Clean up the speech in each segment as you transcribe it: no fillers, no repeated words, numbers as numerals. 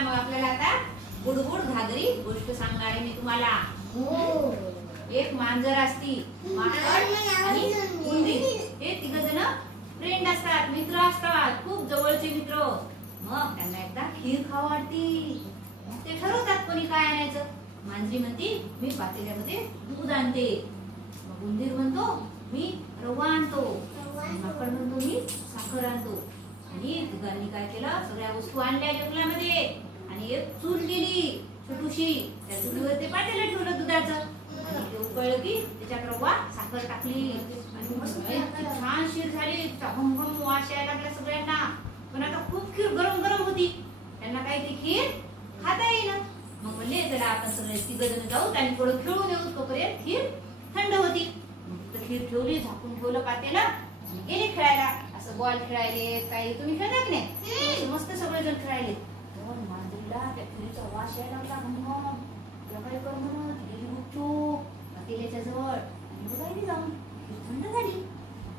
मग आपल्याला आता बुडबुड घागरी गोष्ट सांगणार आहे मी तुम्हाला. एक मांजर असती, माकड आणि उंदीर हे तिघ जण फ्रेंड असतात, मित्र असतात, खूप जवळचे मित्र. मग त्यांना एकदा खीर खाऊ वाटती. मग ते ठरवतात कोणी काय आणायचं. मांजरी म्हणती मी पातेल्यामध्ये दूध आणते. मग उंदीर म्हणतो मी रवा आणतो. माकड म्हणतो मी साखर आणतो. आणि तिघांनी काय केलं, सगळ्या वस्तू आणल्या जंगलामध्ये आणि एक चूल केली छोटूशी. त्या चुलीवर ते पातेलं ठेवलं दुधाचं. ते उकळलं की त्याच्यात रवा साखर टाकली आणि मस्त छान खीर झाली. घमघम वास यायला लागला सगळ्यांना. पण आता खूप खीर गरम गरम होती, त्यांना काही ती खीर खाता येईना. मग म्हणले चला आपण सगळे तिघ जण जाऊ आणि थोडं खेळून येऊ, तोपर्यंत खीर थंड होती. मग खीर ठेवली, झाकून ठेवलं पातेलं आणि गेले खेळायला. असं बॉल खेळायले, काही तुम्ही खेळता की नाही, मस्त सगळेजण खेळायले. तर मांजरीला त्या खीरीचा वास यायला लागला. घमघम तिला काय कर म्हणत गेली गुपचूप पातेल्याच्या जवळ आणि बघायला जाऊन खीर थंड झाली.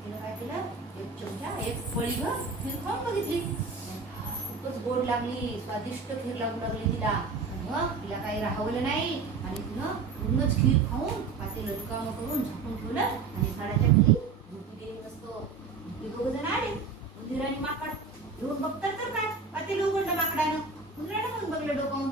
तिला काय केलं, एक चमचा एक पळीभर खीर खाऊन बघितली. खूपच गोड लागली, स्वादिष्ट खीर लागू लागली तिला. मग तिला काही राहवलं नाही आणि तिनं पूर्णच खीर खाऊन पातेलं रिकामं करून झाकून ठेवलं आणि झाडाच्या खाली झोपी गेली मस्त. ते दोघ जण आले, उंदीर आणि माकड. येऊन बघतात तर काय, पातेलं उघडलं माकडानं. उंदरानं पण बघलं डोकावून,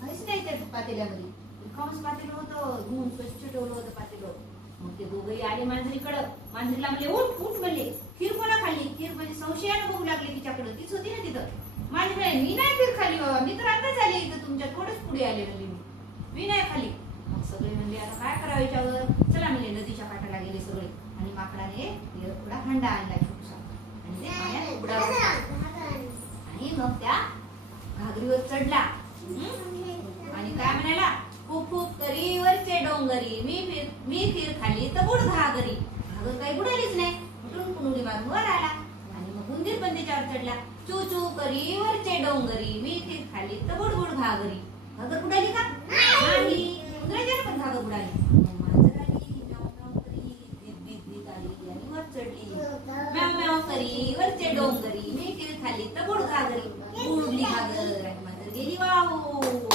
काहीच नाही त्या पातेल्यामध्ये. रिकामच पातेलं होतं, धुवून स्वच्छ ठेवलं होतं पातेलं. मग ते दोघंही आले मांजरीकडं. मांजरीला म्हणले उठ उठ म्हणले, खीर कोणा खाल्ली? खीर म्हणजे संशयानं बघू लागले तिच्याकडं, तीच होती ना तिथं. मांजरी मी नाही खीर खाल्ली बाबा, मी तर आताच आले इथं तुमच्या थोडंच पुढे आले म्हणले, मी नाही खाल्ली. मग सगळे म्हणले आता काय करावं याच्यावर. चला म्हणले नदीच्या काठाला गेले सगळे आणि माकडाने थोडा हंडा आणला छोटासा आणि ते पाण्यात उडाला आणि मग त्या घागरीवर चढला आणि काय म्हणाला, खूप खूप करी वरचे डोंगरी, मी खीर खाल्ली तर बुड घागरी. घागर काही बुडालीच नाही, उठून कुणुली मारून वर आला. आणि मग उंदीर पण त्याच्यावर चढला, चू चू करी वरचे डोंगरी, मी खीर खाल्ली तर बुडबुड घागरी. घागर बुडाली का? नाही. उंदराच्या पण घागर बुडाली. मांजर आली, म्याव म्याव करी भीत भीत भीत आली आणि वर चढली. म्याव म्याव करी वरचे डोंगरी, मी खीर खाल्ली तर बुड घागरी. बुडली घागर आणि मांजर गेली वाहून.